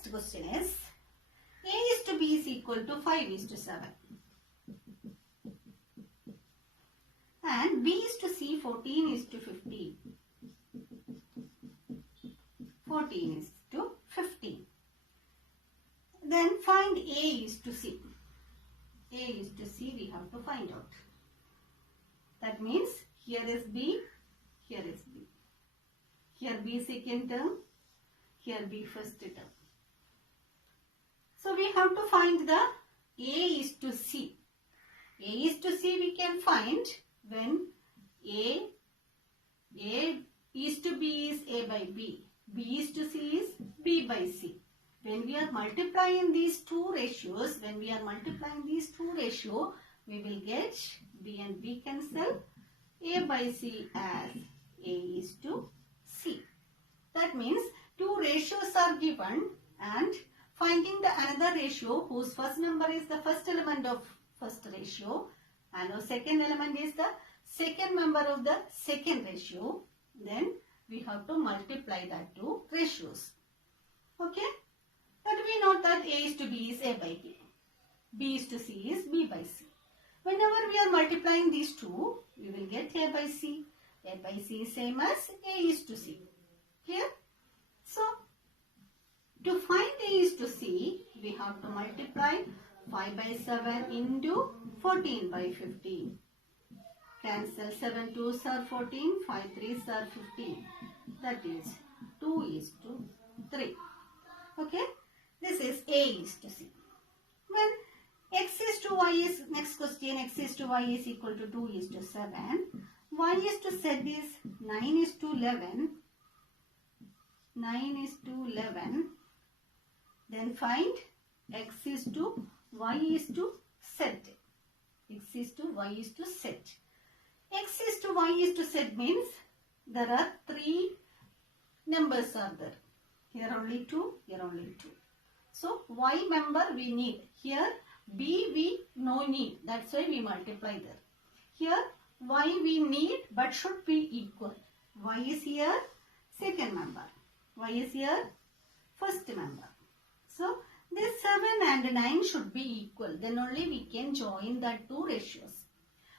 next question is A is to B is equal to 5 is to 7. And B is to C 14 is to 15. 14 is to 15. Then find A is to C. A is to C we have to find out. That means here is B, here is B. Here B second term, here B first term. So we have to find the A is to C. A is to C we can find when A is to B is A by B. B is to C is B by C. When we are multiplying these two ratios, we will get B and B cancel. A by C as A is to C. That means two ratios are given and finding the another ratio whose first number is the first element of first ratio and our second element is the second member of the second ratio, then we have to multiply that two ratios. Okay? But we know that A is to B is A by B. B is to C is B by C. Whenever we are multiplying these two, we will get A by C. A by C is same as A is to C. Clear? So, to find A is to C, we have to multiply 5 by 7 into 14 by 15. Cancel 7 2s are 14, 5 3s are 15. That is 2 is to 3. Okay? This is A is to C. When X is to Y is, next question, X is to Y is equal to 2 is to 7. Y is to Z is 9 is to 11. 9 is to 11. Then find X is to Y is to Z. X is to Y is to Z. X is to Y is to Z means there are three numbers are there. Here only 2, here only 2. So Y member we need. Here B we no need. That's why we multiply there. Here Y we need but should be equal. Y is here second member. Y is here first member. So this 7 and 9 should be equal. Then only we can join the two ratios.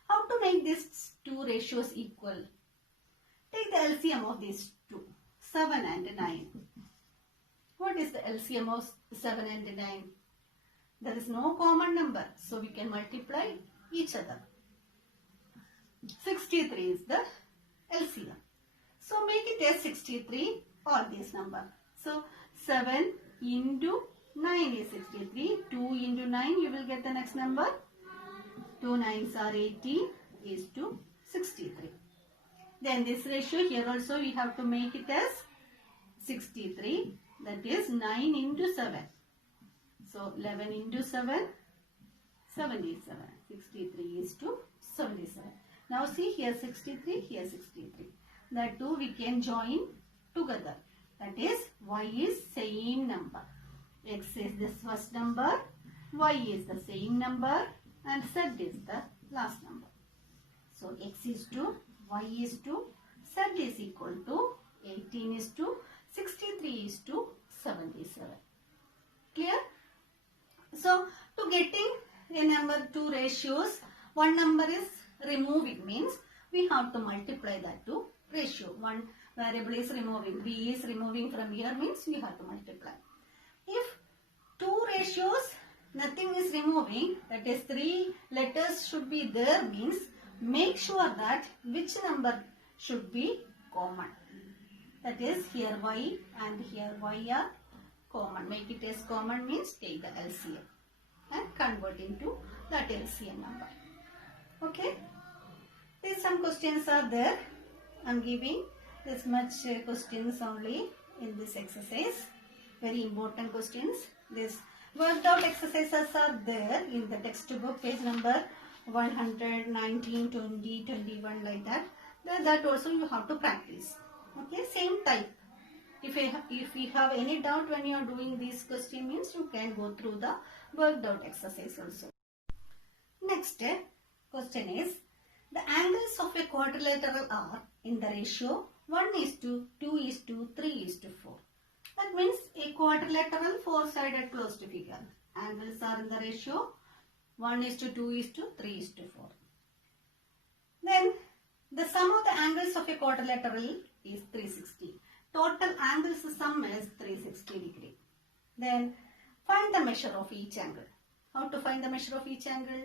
How to make these two ratios equal? Take the LCM of these two. 7 and 9. What is the LCM of 7 and 9? There is no common number. So we can multiply each other. 63 is the LCM. So make it as 63 all these number. So 7 into 9 is 63. 2 into 9 you will get the next number. 2 9s are 18 is to 63. Then this ratio here also we have to make it as 63. That is 9 into 7. So 11 into 7, 77. 63 is to 77. Now see here 63, here 63. The two we can join together. That is Y is same number. X is this first number, Y is the same number and Z is the last number. So X is to, Y is to, Z is equal to 18 is to 63 is to 77. Clear? So to getting a number two ratios, one number is removing means we have to multiply that to ratio. One variable is removing, B is removing from here means we have to multiply. If two ratios nothing is removing, that is 3 letters should be there means make sure that which number should be common. That is here Y and here Y are common. Make it as common means take the LCM and convert into that LCM number. Okay. These some questions are there. I am giving this much questions only in this exercise. Very important questions. This worked out exercises are there in the textbook page number 119, 20, 21 like that. That also you have to practice. Okay, same type. If you have any doubt when you are doing these question means you can go through the worked out exercise also. Next question is the angles of a quadrilateral are in the ratio 1 is to 2 is to 3 is to 4. That means a quadrilateral four-sided closed figure. Angles are in the ratio 1:2:3:4. Then the sum of the angles of a quadrilateral is 360. Total angles sum is 360 degree. Then find the measure of each angle. How to find the measure of each angle?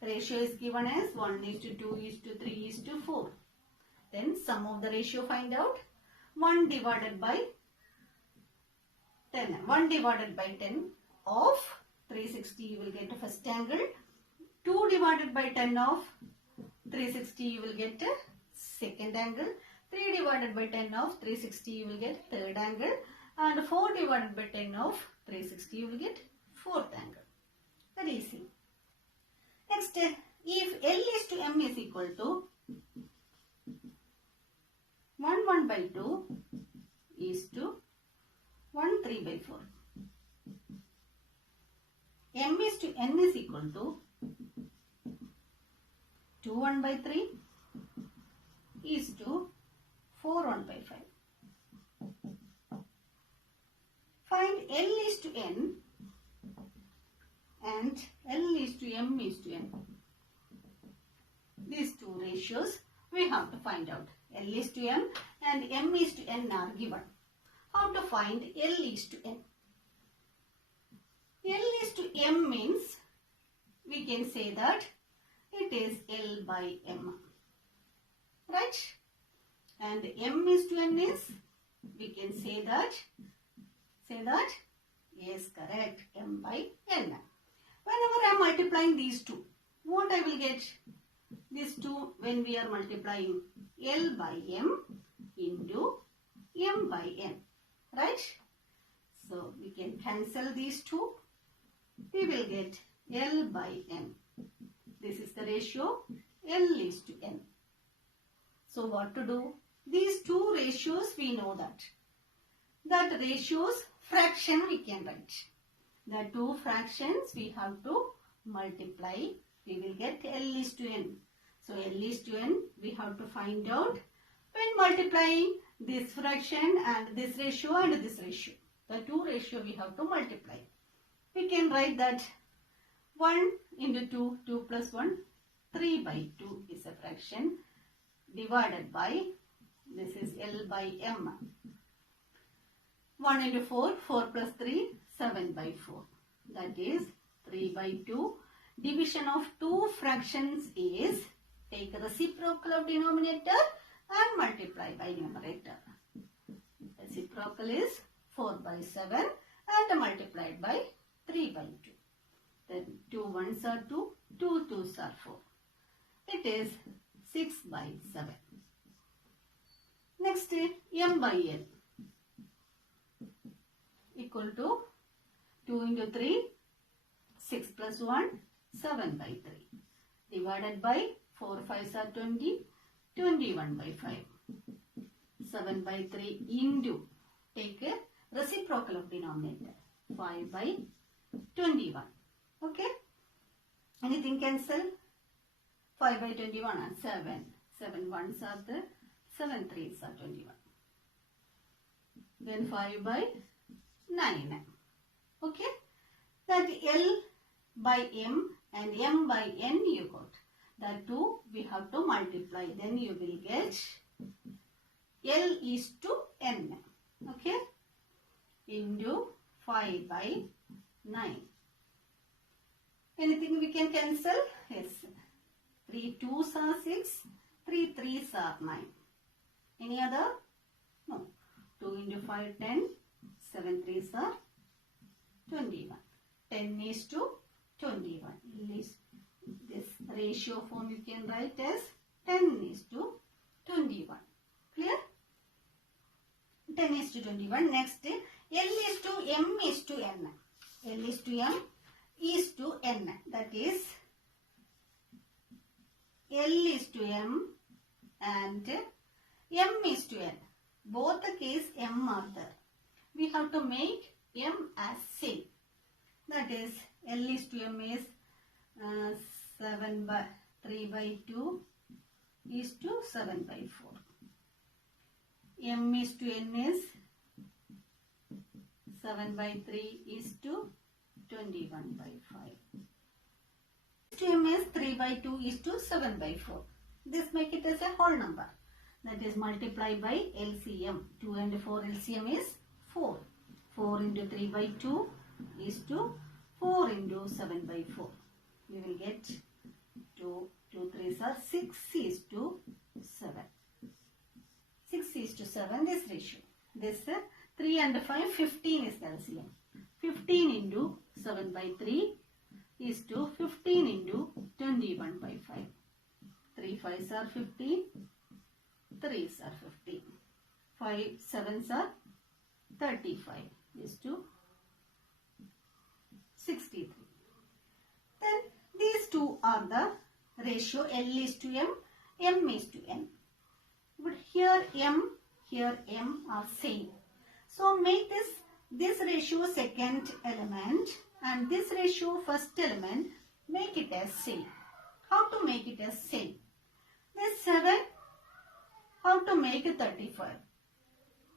Ratio is given as 1:2:3:4. Then sum of the ratio find out. 1 divided by 10. 1 divided by 10 of 360 you will get the first angle. 2 divided by 10 of 360 you will get a second angle. 3 divided by 10 of 360 you will get third angle. And 4 divided by 10 of 360 you will get fourth angle. Very easy. Next, if L is to M is equal to 1 by 2 is to 1 3 by 4. M is to N is equal to 2 1 by 3 is to 4 1 by 5. Find L is to N and L is to M is to N. These two ratios we have to find out. L is to M and M is to N are given. How to find L is to N? L is to M means we can say that it is L by M. Right? And M is to N is, we can say that, yes, correct, M by N. Whenever I am multiplying these two, what I will get? These two when we are multiplying L by M into M by N. Right? So we can cancel these two. We will get L by N. This is the ratio L is to N. So what to do? These two ratios we know that. That ratios fraction we can write. The two fractions we have to multiply. We will get L is to N. So L is to N we have to find out when multiplying this fraction and this ratio and this ratio. The two ratio we have to multiply. We can write that 1 into 2, 2 plus 1, 3 by 2 is a fraction divided by, this is L by M. 1 into 4, 4 plus 3, 7 by 4. That is 3 by 2. Division of two fractions is take the reciprocal of denominator and multiply by numerator. Reciprocal is 4 by 7 and multiplied by 3 by 2. Then 2 1s are 2, 2 2s are 4. It is 6 by 7. Next, M by N equal to 2 into 3, 6 plus 1, 7 by 3. Divided by 4 5s are 20, 21 by 5. 7 by 3 into, take a reciprocal of denominator, 5 by 21. Okay? Anything cancel? 5 by 21 and 7. 7 1s are there, 7 3s are 21. Then 5 by 9. Okay? That L by M and M by N you got. The two we have to multiply. Then you will get L is to N. Okay? Into 5 by 9. Anything we can cancel? Yes. 3 2s are 6. 3 3s are 9. Any other? No. 2 into 5, 10. 7 3s are 21. 10 is to 21. This ratio form you can write as 10 is to 21. Clear? 10 is to 21. Next, L is to M is to N. L is to M is to N. That is, L is to M and M is to N. Both the case M are there. We have to make M as same. That is, L is to M is 7 by 3 by 2 is to 7 by 4. M is to N is 7 by 3 is to 21 by 5. To m is 3 by 2 is to 7 by 4. This make it as a whole number. That is multiply by LCM. 2 and 4 LCM is 4. 4 into 3 by 2 is to 4 into 7 by 4. We will get 2 3s are 6 is to 7. 6 is to 7 this ratio. This 3 and 5 15 is the LCM. 15 into 7 by 3 is to 15 into 21 by 5. 3 5s are 15. 3s are 15. 5 7s are 35 is to 63. Then these two are the ratio L is to M is to N. But here M are same. So make this ratio second element and this ratio first element, make it as same. How to make it as same? This 7, how to make it 35?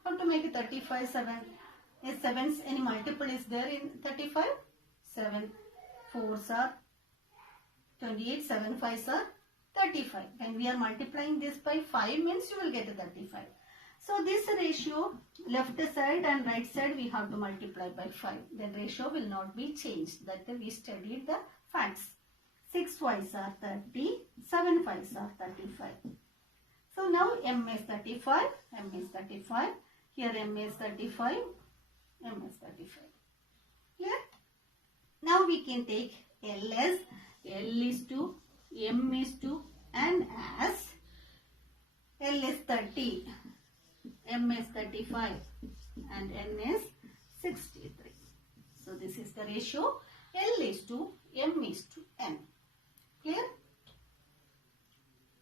How to make it 35, 7? Is 7's any multiple is there in 35? 7 4s are 28, 7 5s are 35. When we are multiplying this by 5 means you will get a 35. So this ratio, left side and right side we have to multiply by 5. The ratio will not be changed. That we studied the facts. 6 5s are 30, 7 5s are 35. So now M is 35, M is 35. Here M is 35, M is 35. Clear? Now we can take L as L is to, M is to, and as L is 30, M is 35, and N is 63. So this is the ratio L is to